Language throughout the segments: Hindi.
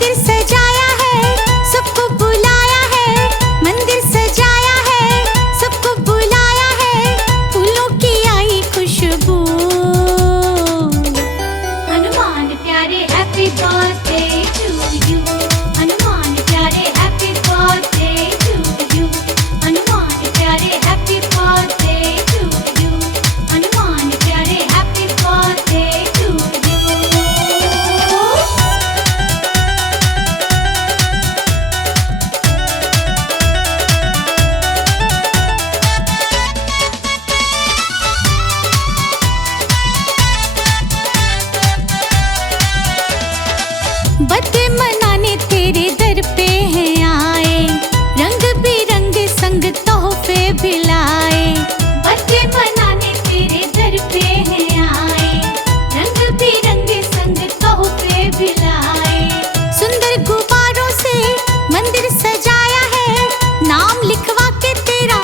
मंदिर सजाया है, सबको बुलाया है। मंदिर सजाया है, सबको बुलाया है। फूलों की आई खुशबू। हनुमान प्यारे happy birthday to you. Hanuman प्यारे happy birthday to you. Hanuman प्यारे happy birthday to you. Hanuman प्यारे happy birthday to you. Birthday मनाने तेरे दर पे हैं आए, रंग बिरंग संग तोहफे भी लाए। बर्थडे मनाने तेरे दर पे हैं आए, रंग बिरंग संग तोहफे भी लाए। सुंदर गुब्बारों से मंदिर सजाया है, नाम लिखवा के तेरा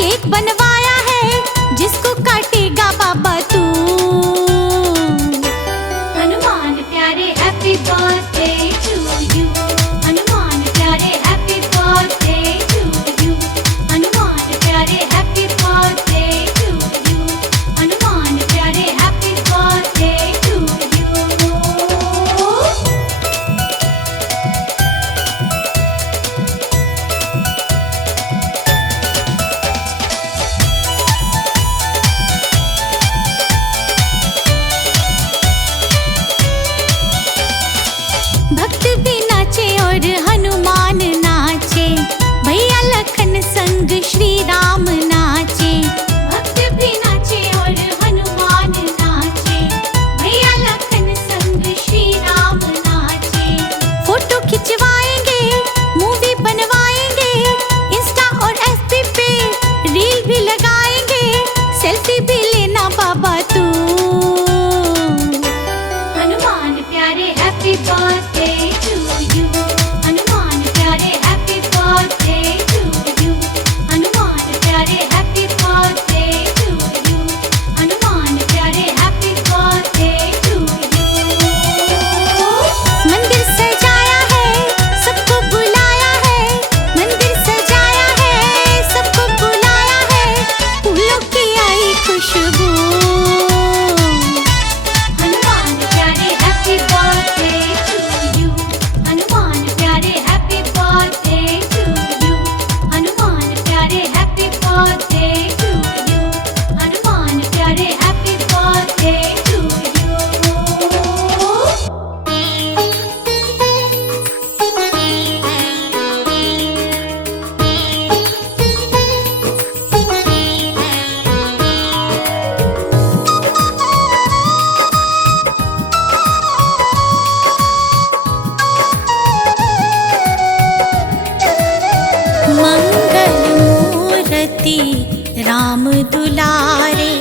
केक बनवाया है। जिसको काटेगा बाबा तू। हनुमान प्यारे happy birthday to you. Hanuman प्यारे happy birthday to you. Hanuman प्यारे happy birthday to you. Hanuman प्यारे हैप्पी बर्थडे टू यू। भक्त भी नाचे और हनुमान नाचे, भैया लखन संग श्री राम नाचे। भक्त भी नाचे और हनुमान नाचे, भैया लखन संग श्री राम नाचे। फोटो खिंचवाएंगे, मूवी बनवाएंगे, इंस्टा और एफबी पे रील भी लगाएंगे। सेल्फी भी लेना बाबा तू। हनुमान प्यारे happy birthday to you. Hanuman प्यारे happy birthday to you. Hanuman प्यारे happy birthday to you. Hanuman प्यारे हैप्पी बर्थडे टू यू। मंदिर सजाया है, सबको बुलाया है। मंदिर सजाया है, सबको बुलाया है। फूलों की आई खुशबू। हनुमान प्यारे happy birthday to you. Hanuman प्यारे happy birthday to you. Hanuman प्यारे happy birthday to you. Hanuman प्यारे हैप्पी बर्थडे टू यू। मंगल मूर्ति राम दुलारे,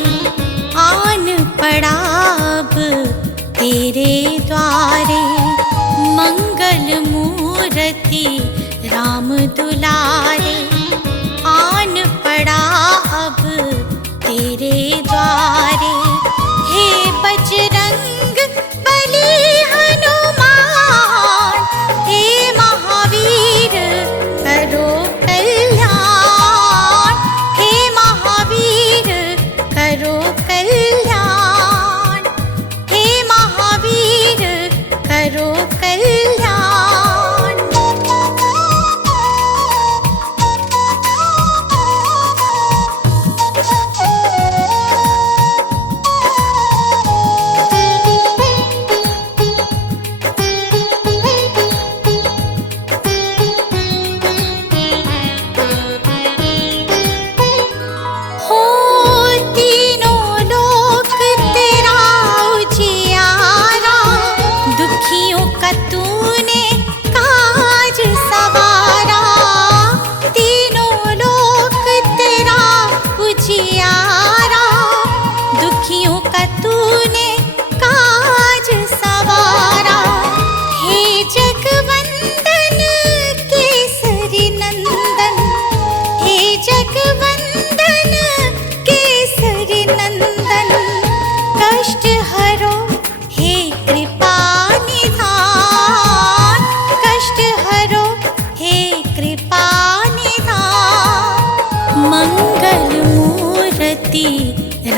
आन पड़ा अब तेरे द्वारे। मंगल मूर्ति राम दुलारे, आन पड़ा अब तेरे द्वारे। हे बजरंग बली हनुमान, हे महावीर करो कल्याण। हे महावीर करो कल्याण। हे महावीर करो कल्याण।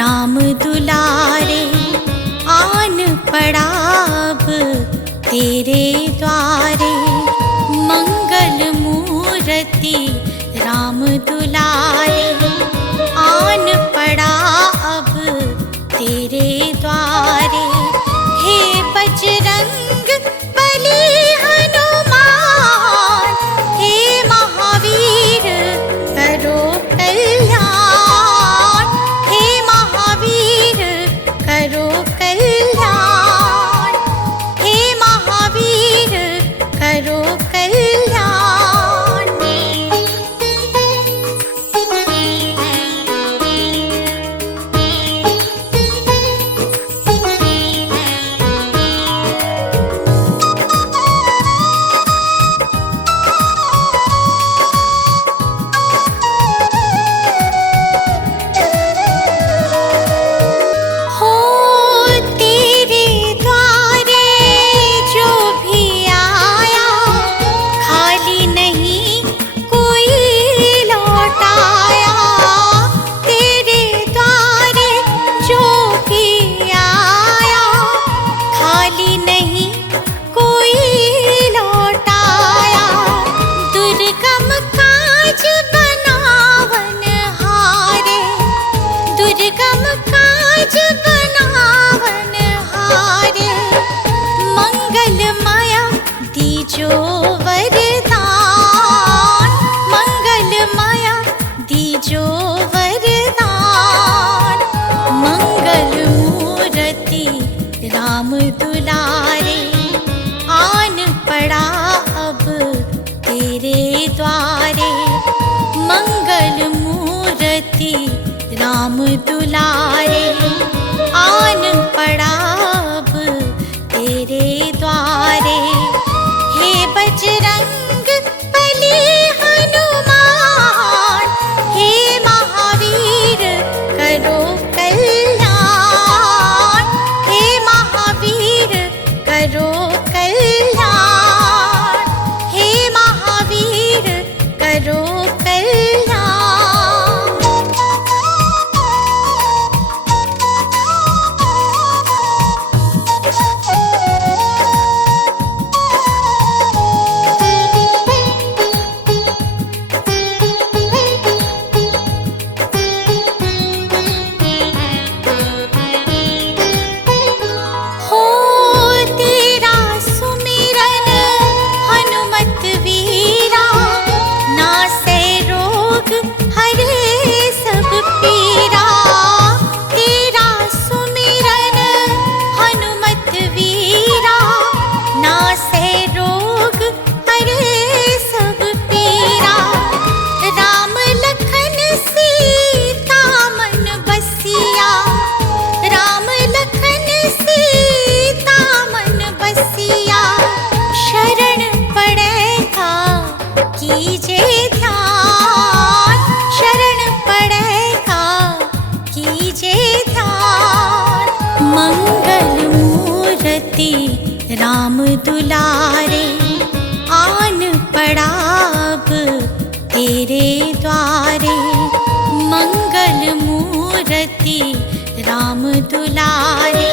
राम दुलारे आन पड़ा अब तेरे द्वारे। मंगल मूर्ति राम दुलारे आन पड़ा अब तेरे द्वारे। हे बजरंग बली हनुमान, हे महावीर करो कल्याण, हे महावीर करो कल्याण, हे महावीर करो कल्याण। हो तेरे द्वारे जो भी आया, खाली नहीं कोई लौटाया। तेरे द्वारे जो भी आया, खाली नहीं कोई लौटाया। दुर्गम काज बनावन हारे, दुर्गम काज बनावन हारे। मंगलमय दीजो वरदान, मंगलमय दीजो वरदान। मंगल मूर्ति राम दुलारे आन पड़ा अब तेरे द्वारे। मंगल मूर्ति राम दुलारे आन पड़ा अब तेरे द्वारे। हे बजरंग बली हनुमान, हे महावीर करो कल्याण, हे महावीर करो कल्याण, हे महावीर करो कल्याण। हो तेरा सुमिरन हनुमत वीरा, नासै रोग हरे सब पीरा। तेरा सुमिरन हनुमत वीरा, नासै रोग हरे सब पीरा। राम लखन सीता मन बसिया, राम लखन सीता मन बसिया। शरण पड़ेगा कीजे ध्यान, शरण पड़ेगा कीजे ध्यान। मंगल मूर्ति राम दुलारे आन पड़ा अब तेरे द्वारे। मंगल मूर्ति राम दुलारे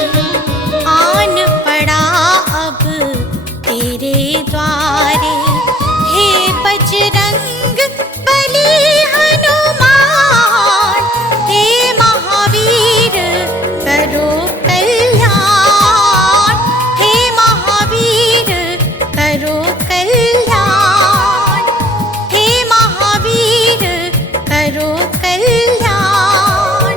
आन पड़ा अब तेरे द्वारे। हे बजरंग बली हनुमान, हे महावीर करो कल्याण, हे महावीर करो कल्याण, हे महावीर करो कल्याण।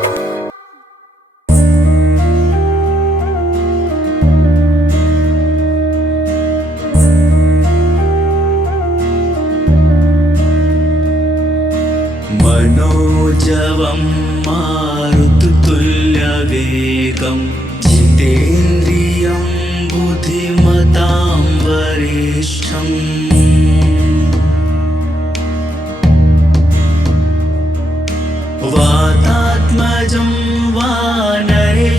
मनोजवं मारुततुल्यवेगं जितेन्द्रियं बुद्धिमतां वरिष्ठम्। वातात्मजं वानरयूथमुख्यं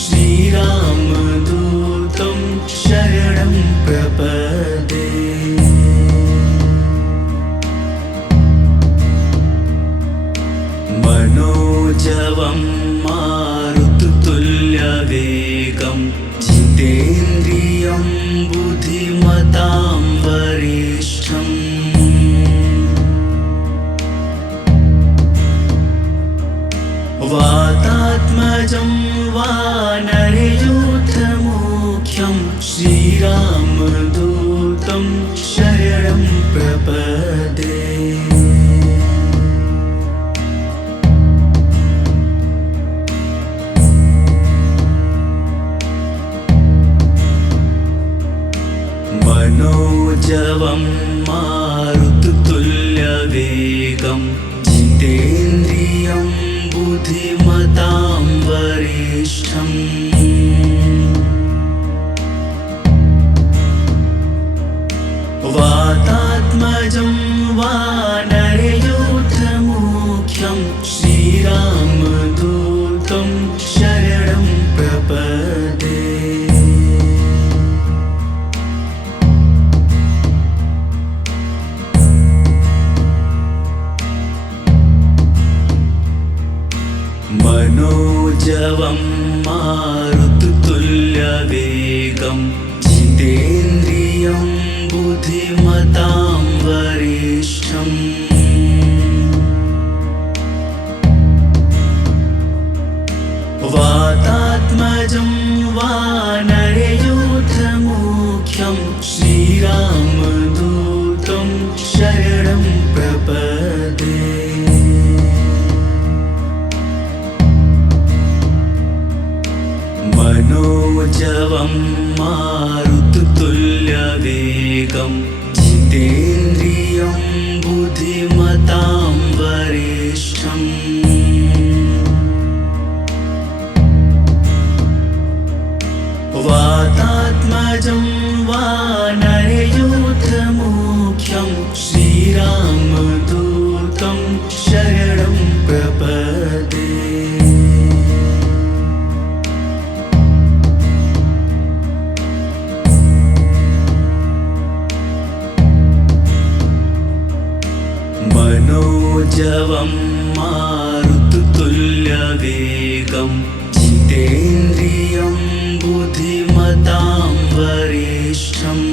श्रीरामदूतं शरणं प्रपदे। मनोज बुद्धिमतां वरिष्ठम् वातात्मजं वानरयूथमुख्यं श्रीरामदूतं शरणं प्रपदे मनोजवं मारुततुल्यवेगं जितेन्द्रियं बुद्धिमतां वरिष्ठम् वातात्मजं वानरयूथमुख्यं श्रीरामदूतं शरणं प्रपदे मनोजवं मारुततुल्यवेगं जितेन्द्रियं बुद्धिमतां वरिष्ठम् वातात्मजं वानरयूथमुख्यं श्रीरामदूतं शरणं प्रपदे मनोजवं मारुततुल्यवेगं जितेन्द्रियं बुद्धिमतां वरिष्ठम् वातात्मजं वानरयूथमुख्यं श्रीरामदूतं शरणं प्रपदे मनोजवं मारुततुल्यवेगं जितेन्द्रियं बुद्धिमतां वरिष्ठम्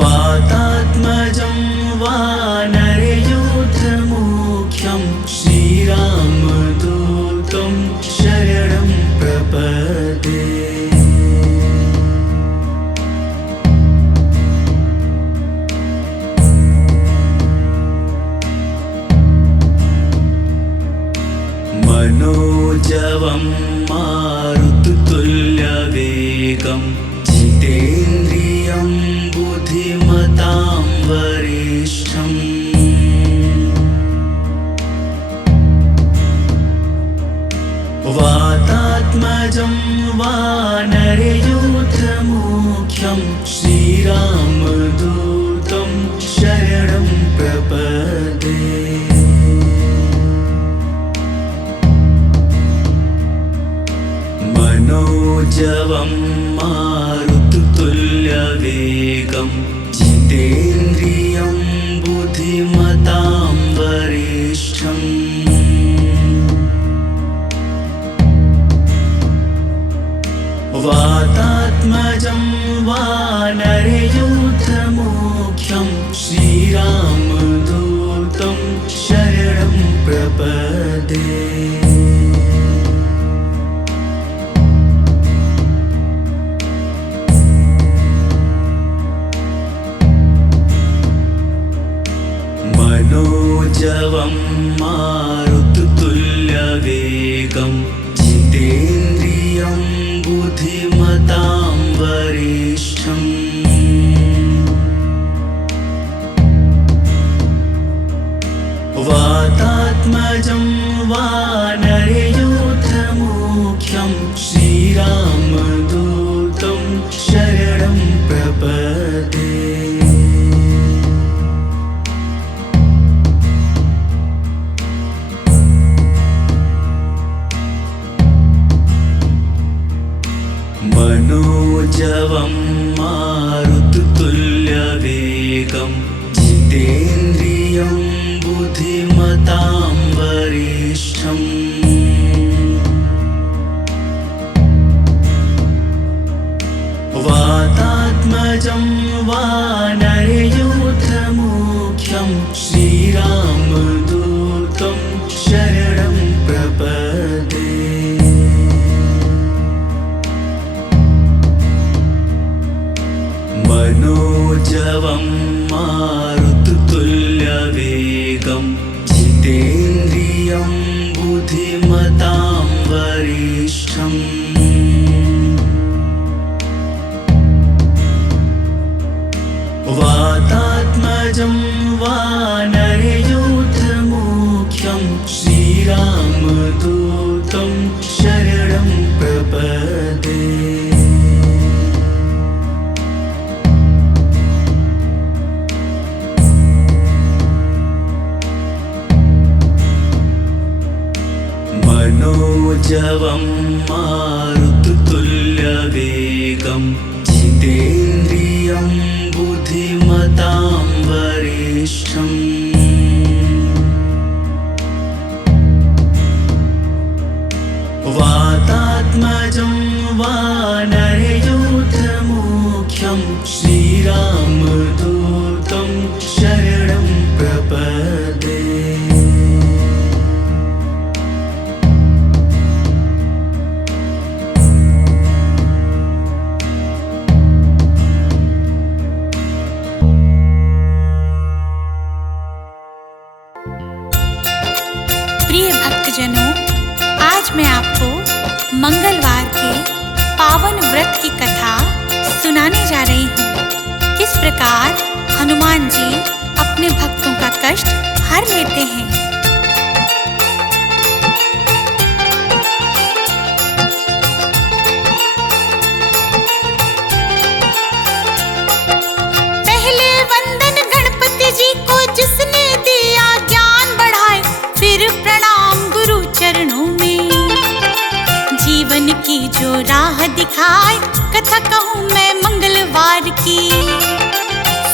वातात्मजं वानरयूथमुख्यं श्रीरामदूतं शरणं प्रपदे मनोजवं मारुततुल्यवेगं जितेन्द्रियं बुद्धिमतां वरिष्ठम् वातात्मजं वानरयूथमुख्यं श्रीरामदूतं शरणं प्रपदे मनोजवं मारुततुल्यवेगं जितेन्द्रियं बुद्धिमतां वरिष्ठम् वातात्मजं वानरयूथमुख्यं श्रीरामदूतं शरणं प्रपदे मनोजवं मारुततुल्यवेगं जितेन्द्रियं बुद्धिमतां वरिष्ठम् वातात्मजं वानरयूथमुख्यं श्रीरामदूतं शरणं प्रपदे मनोजवं मारुततुल्यवेगं जितेन्द्रियं बुद्धिमतां वरिष्ठम् वातात्मजं वानरयूथमुख्यं श्रीरामदूतं शरणं प्रपदे। मनोजवं मारुततुल्यवेगं जितेन्द्रियं बुद्धिमतां वरिष्ठम्। वातात्मजं वानरयूथमुख्यं श्रीरामदूतं शरणं प्रपदे। मनोजवं मारुततुल्यवेगं जितेन्द्रियं बुद्धिमतां वरिष्ठम्। वातात्मजं वानरयूथमुख्यं श्रीरामदूतं शरणं प्रपदे। प्रिय भक्तजनों, आज मैं आपको मंगलवार के पावन व्रत की कथा सुनाने जा रही हूँ। किस प्रकार हनुमान जी अपने भक्तों का कष्ट हर लेते हैं। पहले वंदन गणपति जी को जिसने दिया ज्ञान बढ़ाए, फिर प्रणाम गुरु चरणों में। जीवन की जो राह दिखाए, कथा कहूँ मैं मंगलवार की।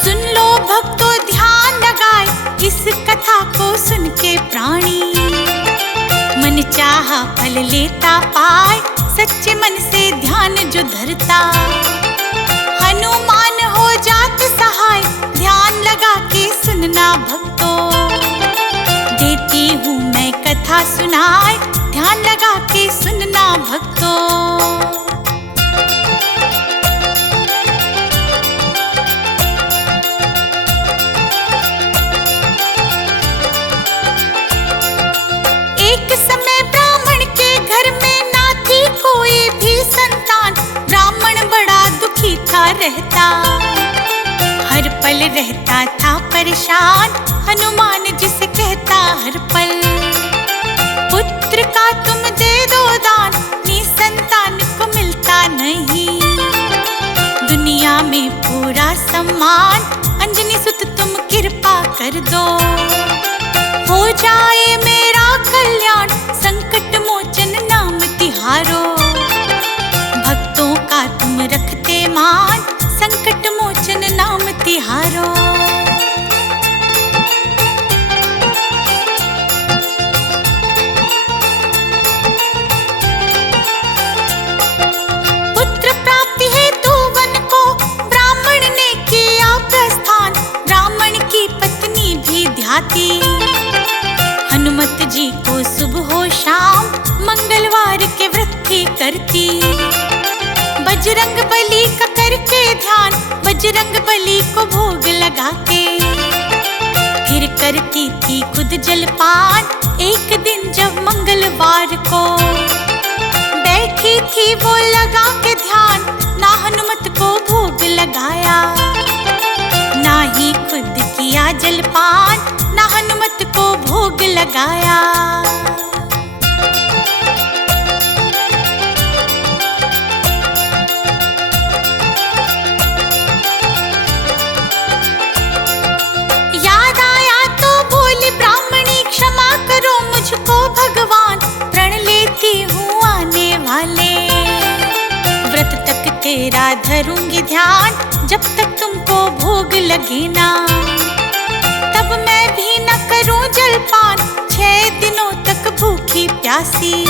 सुन लो भक्तों ध्यान लगाए, इस कथा को सुन के प्राणी मन चाहा फल लेता पाए। सच्चे मन से ध्यान जो धरता, हनुमान हो जात सहाय। ध्यान लगा के सुनना भक्तों, देती हूँ मैं कथा सुनाए। ध्यान लगा के सुनना भक्तों। एक समय ब्राह्मण के घर में ना थी कोई भी संतान। ब्राह्मण बड़ा दुखी था रहता, हर पल रहता था परेशान। हनुमान जिसे कहता हर पल, पुत्र का तुम दे दो दान। निसंतान को मिलता नहीं दुनिया में पूरा सम्मान। अंजनी सुत तुम कृपा कर दो, हो जाए मेरा कल्याण। संकट मोचन नाम तिहारो, भक्तों का तुम रखते मान। संकट मोचन नाम तिहारो। पुत्र प्राप्ति हेतु वन को ब्राह्मण ने किया प्रस्थान। ब्राह्मण की पत्नी भी ध्याती, हनुमत जी को सुबह हो शाम मंगलवार के व्रत ही करती। बजरंग बली का करके ध्यान, बजरंग बली को भोग लगा के फिर करती थी खुद जलपान। एक दिन जब मंगलवार को बैठी थी वो लगा के ध्यान, ना हनुमत को भोग लगाया, ना ही खुद किया जलपान, ना हनुमत को भोग लगाया। याद आया तो बोली ब्राह्मणी, क्षमा करो मुझको भगवान। प्रण लेती हूँ आने वाले व्रत तक तेरा धरूंगी ध्यान। जब तक तुमको भोग लगे ना, तब मैं भी न करूं जलपान। 6 दिनों तक भूखी प्यासी,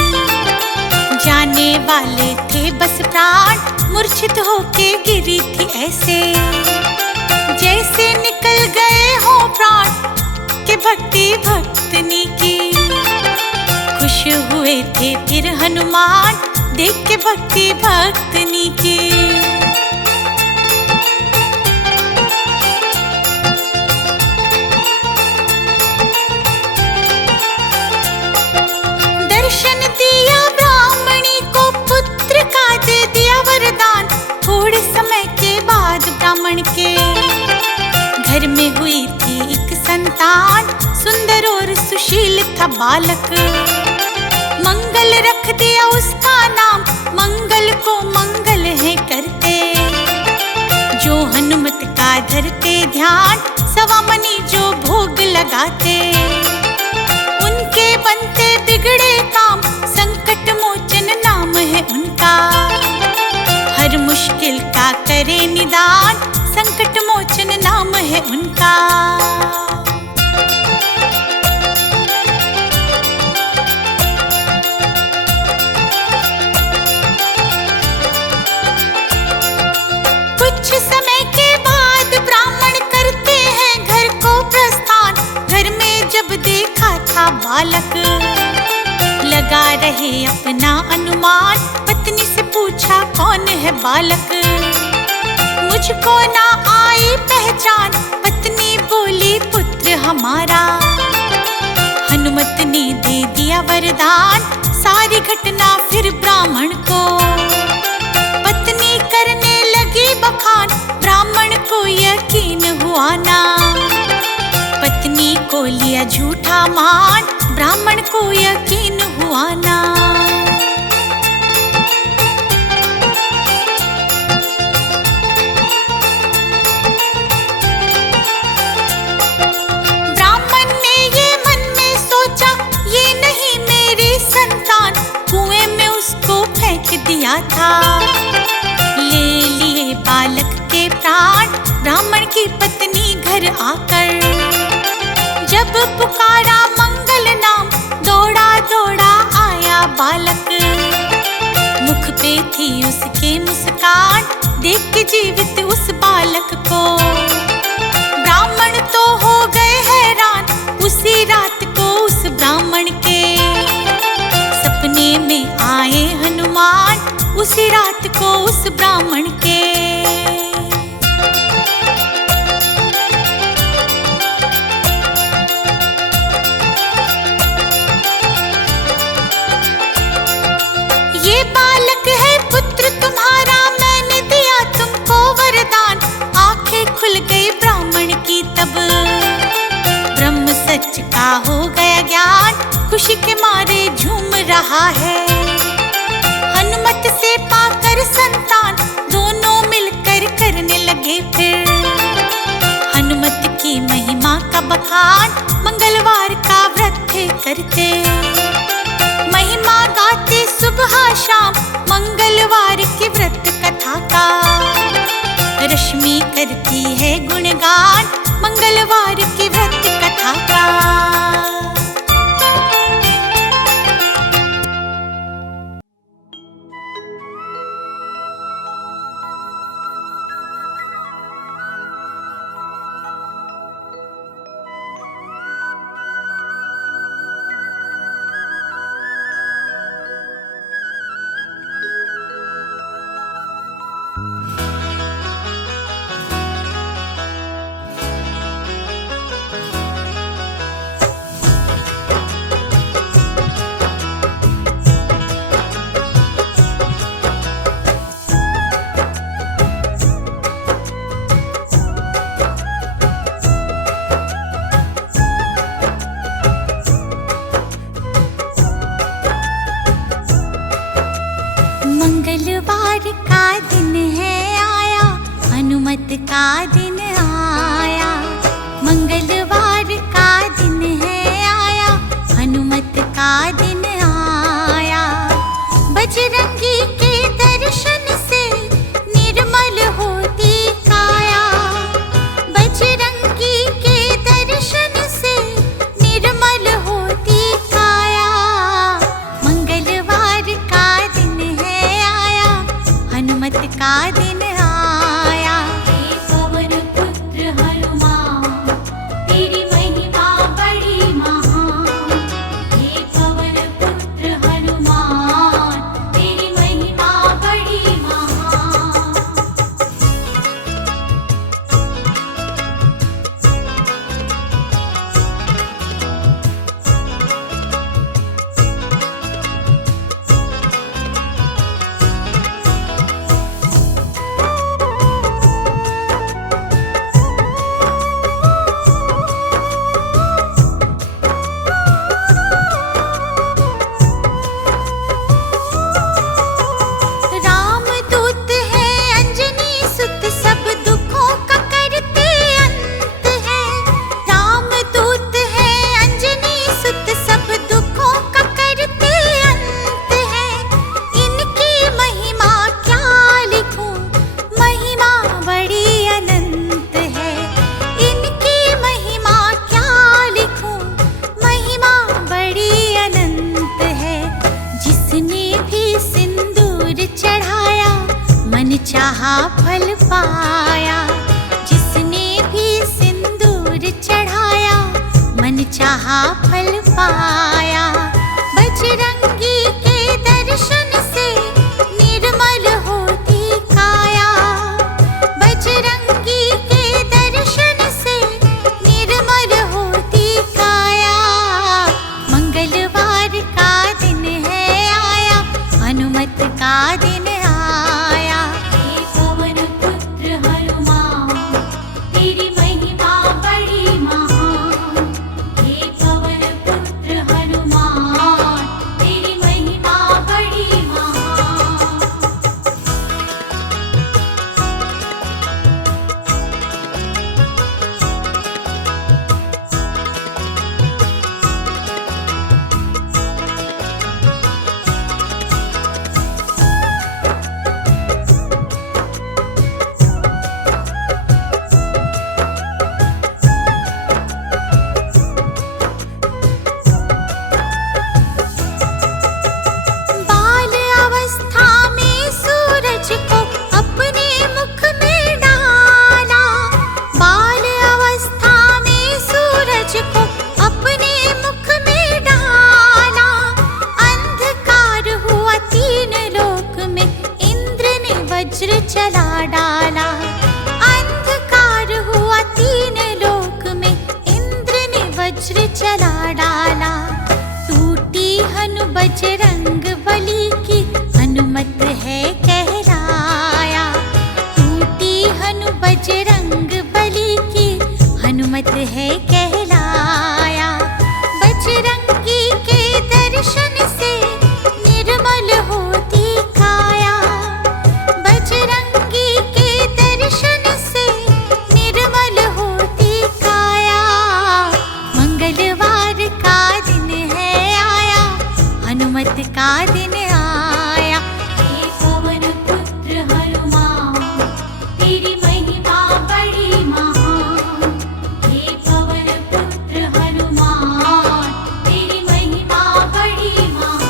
जाने वाले थे बस प्राण। मूर्छित होके गिरी थी ऐसे, जैसे निकल गए हो प्राण के भक्ति भक्तनी की। खुश हुए थे फिर हनुमान देख के भक्ति भक्तनी की। दर्शन दिया ब्राह्मणी को, पुत्र का दे दिया वरदान। थोड़े समय के बाद ब्राह्मण के घर में हुई थी एक संतान, सुंदर और सुशील था बालक। मंगल रख दिया उसका नाम, मंगल को मंगल है करते। जो हनुमत का धरते ध्यान, सवा मनी जो भोग लगाते। उनके बनते बिगड़े काम, संकट मोचन नाम है उनका। हर मुश्किल का करे निदान, संकट मोचन नाम है उनका। कुछ समय के बाद ब्राह्मण करते हैं घर को प्रस्थान। घर में जब देखा था बालक, लगा रहे अपना अनुमान। पत्नी से पूछा कौन है बालक, मुझको ना आई पहचान। पत्नी बोली पुत्र हमारा। हनुमत ने दे दिया वरदान, सारी घटना फिर ब्राह्मण को। पत्नी करने लगी बखान, ब्राह्मण को यकीन हुआ ना। पत्नी को लिया झूठा मान, ब्राह्मण को यकीन हुआ ना। ब्राह्मण ने ये मन में सोचा, ये नहीं मेरी संतान। कुएं में उसको फेंक दिया था, ले लिए बालक के प्राण। ब्राह्मण की पत्नी घर आकर जब पुकारा मंगल नाम, दौड़ा दौड़ा आया बालक। मुख पे थी उसके मुस्कान, देख के जीवित उस बालक को। ब्राह्मण तो हो गए हैरान, उसी रात को उस ब्राह्मण के सपने में आए हनुमान। उसी रात को उस ब्राह्मण के। ये बालक है पुत्र तुम्हारा, मैंने दिया तुमको वरदान। आंखें खुल गई ब्राह्मण की तब, ब्रह्म सच का हो गया ज्ञान। खुशी के मारे झूम रहा है, हनुमत से पाकर संतान। दोनों मिलकर करने लगे फिर हनुमत की महिमा का बखान। मंगलवार का व्रत थे करते, महिमा गाते सुबह शाम। मंगलवार के व्रत कथा का रश्मि करती है गुणगान। मंगलवार के व्रत कथा का। मंगलवार का दिन है आया, हनुमत का दिन आया। मंगलवार का दिन है आया, हनुमत का दिन आया। बजरंगी के दर्शन से निर्मल होती काया। बजरंगी के दर्शन से निर्मल होती काया। मंगलवार का दिन है आया, हनुमत हनुमत का दिन आया। हे पवन पुत्र हनुमान, तेरी महिमा बड़ी महान। हे पवन पुत्र हनुमान, तेरी महिमा बड़ी महान। रामदूत है अंजनी सुत, सब दुखों का करते अंत है। रामदूत है अंजनी सुत, सब दुखों का करते अंत है। इनकी महिमा क्या लिखूं, महिमा बड़ी अनंत है। इनकी महिमा क्या लिखूं, महिमा बड़ी अनंत है। जिसने भी सिंदूर चढ़ाया, मन चाहा फल पाया। जिसने भी सिंदूर चढ़ाया, मन चाहा फल पाया। बजरंगी के दर्शन से निर्मल होती काया। बजरंगी के दर्शन से निर्मल होती काया। मंगलवार का दिन है आया, हनुमत का दिन आया। हे पवन पुत्र हनुमान, तेरी महिमा बड़ी महान। हे पवन पुत्र हनुमान, तेरी महिमा बड़ी महान। बाल अवस्था में सूरज को अपने मुख में डाला। बाल अवस्था में सूरज को अपने मुख में डाला। अंधकार हुआ तीन लोक में, इंद्र ने वज्र चला डाला। अंधकार हुआ तीन लोक में, इंद्र ने वज्र चला डाला। टूटी हनु बजरंग बली की, हनुमत है कहलाया। टूटी हनु बजरंग बली की, हनुमत है कहलाया। बजरंगी के दर्शन से निर्मल होती काया। बजरंगी के दर्शन से निर्मल होती काया। मंगलवार का दिन है आया, हनुमत का दिन आया। हे पवन पुत्र हनुमान, तेरी महिमा बड़ी महान। हे पवन पुत्र हनुमान, तेरी महिमा बड़ी महान।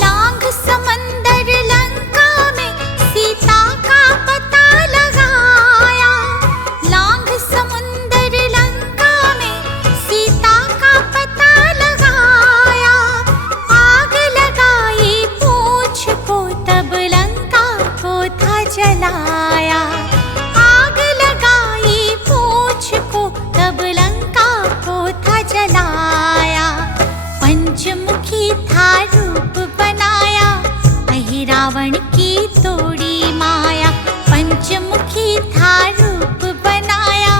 लांघ समंदर लंका में सीता का पता लगाया। लांघ समुंदर लंका में सीता का पता लगाया। आग लगाई पूछ को, तब लंका को था जलाया। आग लगाई पूछ को, तब लंका को था जलाया। पंचमुखी था रूप बनाया, अहि रावण की तोड़ी माया। पंचमुखी था रूप बनाया,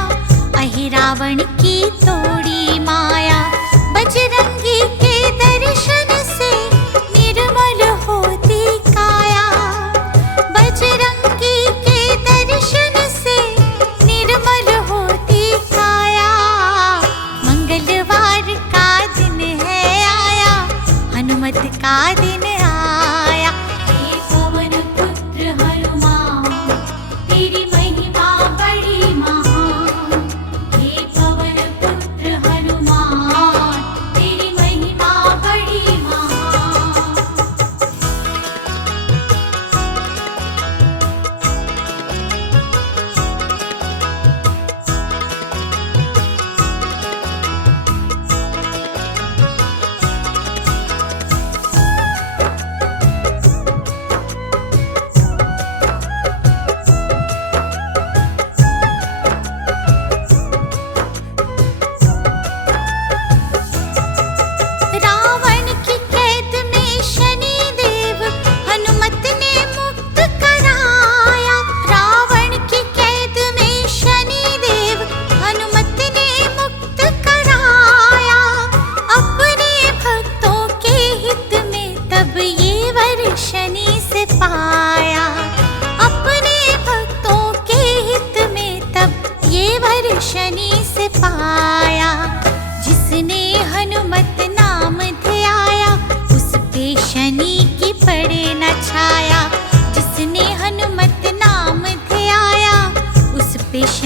अहि रावण की तोड़ी माया। बजरंगी के दर्शन से निर्मल होती काया। बजरंगी के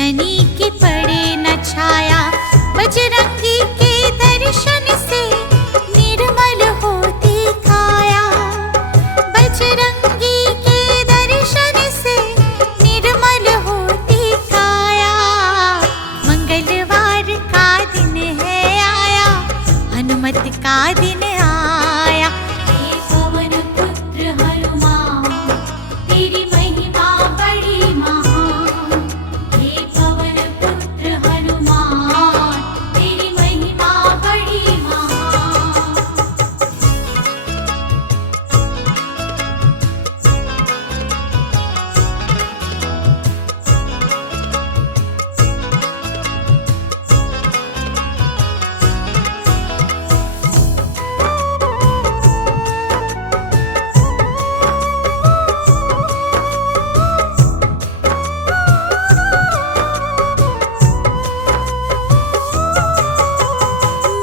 दुश्मनी की पड़े न छाया। बजरंगी के दर्शन से निर्मल होती काया। बजरंगी के दर्शन से निर्मल होती काया। मंगलवार का दिन है आया, हनुमत का दिन आया। हे पवन पुत्र हनुमान, तेरी महिमा बड़ी महान। हे पवन पुत्र हनुमान, तेरी महिमा बड़ी महान।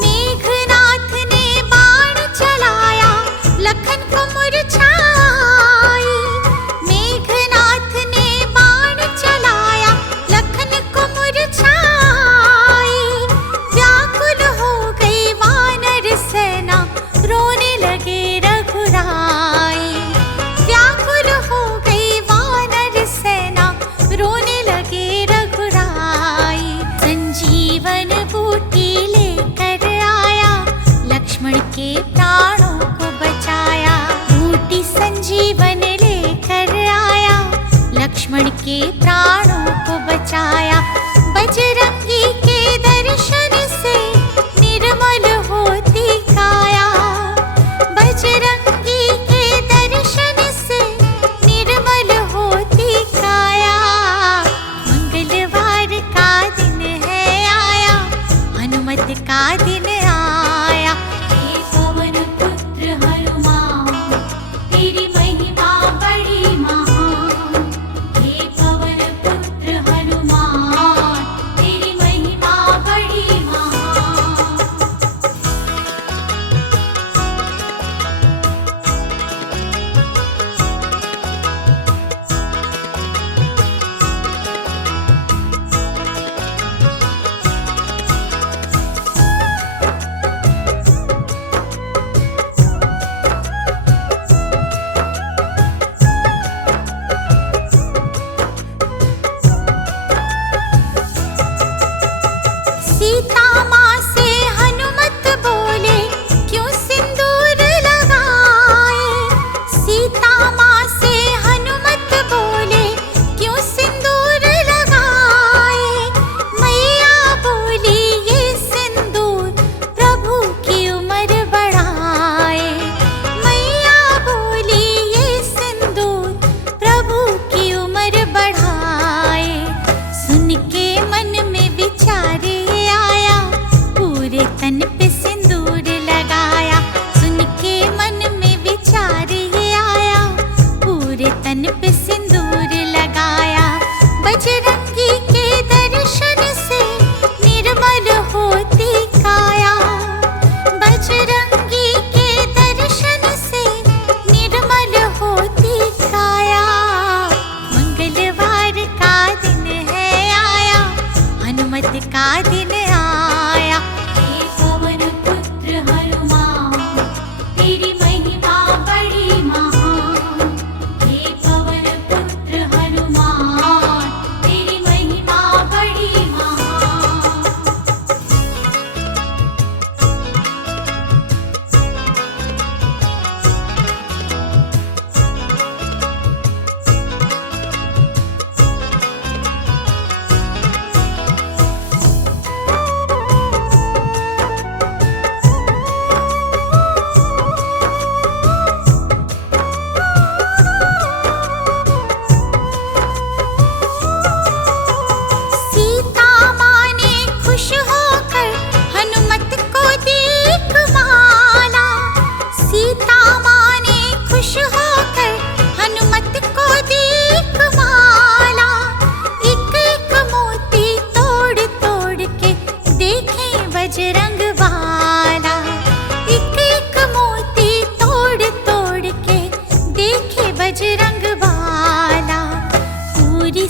मेघनाथ ने बाण चलाया, लखन को मुरझाई। मेघनाथ ने बाण चलाया, लखन को मुरझाई। व्याकुल हो गई वानर सेना, रोने लगे रघुराई। व्याकुल हो गई वानर सेना, रोने लगे रघुराई। संजीवन बूटी लेकर आया, लक्ष्मण के प्राणों को बचाया। बूटी संजीवन लेकर आया, लक्ष्मण के प्राणों को बचाया। बजरंगी के दर्शन से निर्मल होती काया। बजरंगी के दर्शन से निर्मल होती काया। मंगलवार का दिन है आया, हनुमत का दिन आया। हे पवन पुत्र हनुमान, तेरी महिमा बड़ी महान। हे पवन पुत्र हनुमान, तेरी महिमा बड़ी महान। सीता माँ से हनुमत बोले, क्यों सिंदूर लगाए। सीता माँ से हनुमत बोले, क्यों सिंदूर लगाए। मैया बोली ये सिंदूर प्रभु की उम्र बढ़ाए। मैया बोली ये सिंदूर प्रभु की उम्र बढ़ाए। सुन के मन में विचारे आया, पूरे तन पे सिंदूर लगाया। सुन के मन में विचार ये आया, पूरे तन पे सिंदूर लगाया। बजरंगी के दर्शन से निर्मल होती काया। बजरंगी के दर्शन से निर्मल होती काया। मंगलवार का दिन है आया, हनुमत का दिन आया। हे पवन पुत्र हनुमान, तेरी महिमा बड़ी महान। हे पवन पुत्र हनुमान, तेरी महिमा बड़ी महान।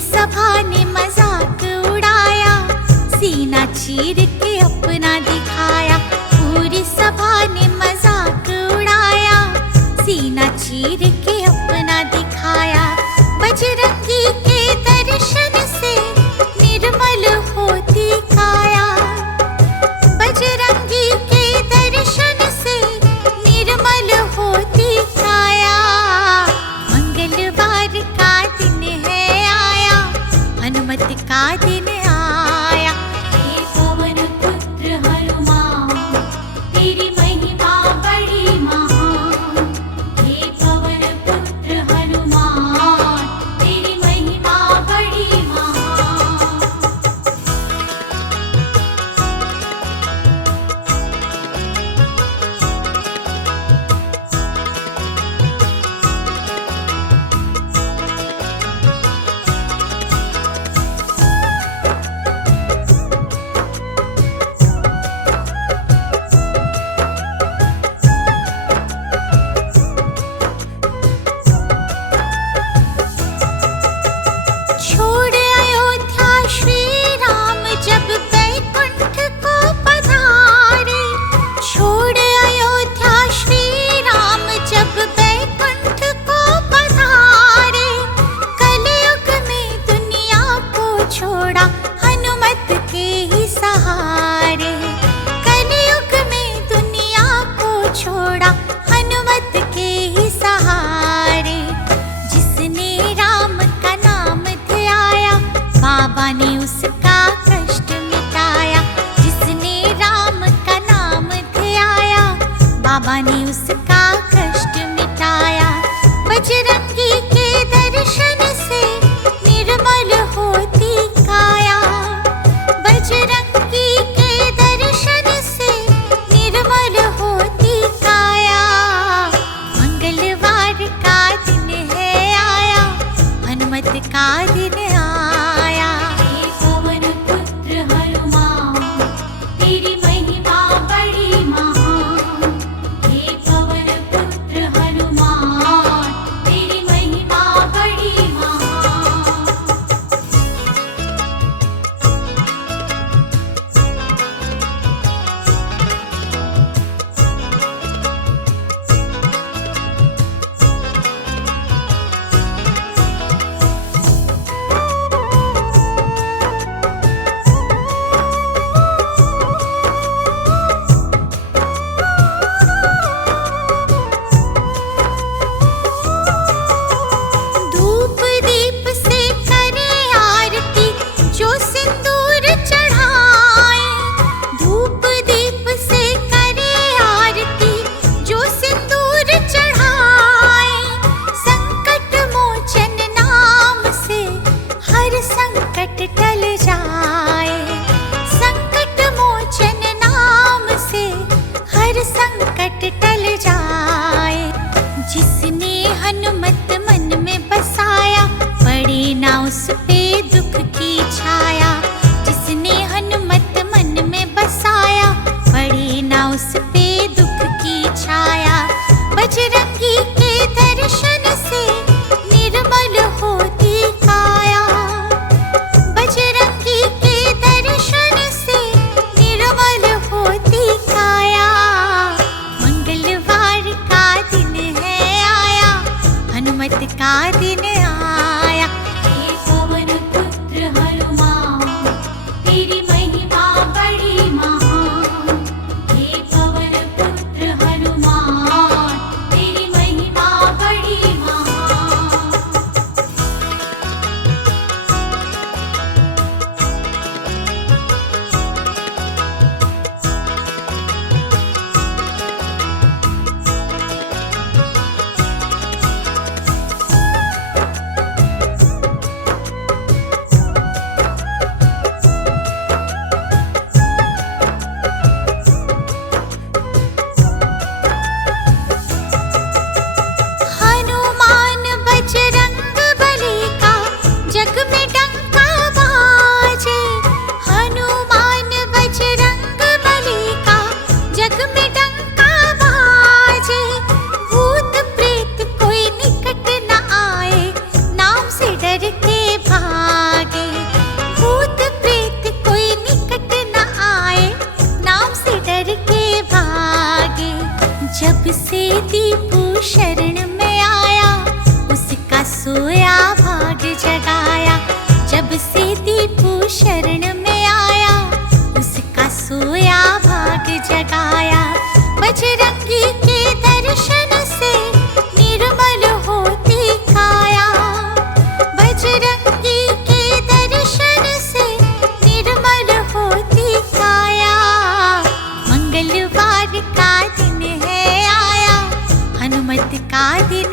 सभा ने मजाक उड़ा हनुमत का दिन आया। हे पवन पुत्र हनुमान तेरी महिमा बड़ी महान। हे पवन पुत्र हनुमान तेरी महिमा बड़ी महान। छोड़ अयोध्या श्री राम जब बैकुंठ को पधारे। छोड़ अयोध्या श्री राम जब बैकुंठ को पधारे। कलयुग में दुनिया को छोड़ा हनुमत के ही सहारे। कलयुग में दुनिया को छोड़ा हनुमत के ही सहारे। जिसने राम का नाम ध्याया बाबा ने उसका कष्ट मिटाया। जिसने राम का नाम ध्याया बाबा ने उसका कष्ट मिटाया। बजरंगी के दर्शन से निर्मल होती काया। बजरंगी के दर्शन से निर्मल होती काया। मंगलवार का दिन है आया, हनुमत का दिन आया। हे पवन पुत्र हनुमान तेरी महिमा बड़ी महान। हे पवन पुत्र हनुमान तेरी महिमा बड़ी महान। धूप दीप से करे आरती जो सिंदूर चढ़ाए। धूप दीप से करे आरती जो सिंदूर चढ़ाए। संकट मोचन नाम से हर संकट टल जाए। संकट मोचन नाम से हर संकट टल जाए। जिसने हनुमत मन में बसाया पड़े ना उस पे दुख की छाया। जिसने हनुमत मन में बसाया पड़े ना उस पे दुख की छाया। बजरंगी के दर्शन से निर्मल होती काया। बजरंगी के दर्शन से निर्मल होती काया। मंगलवार का दिन है आया, हनुमत का दिन आया। हे पवन पुत्र दिन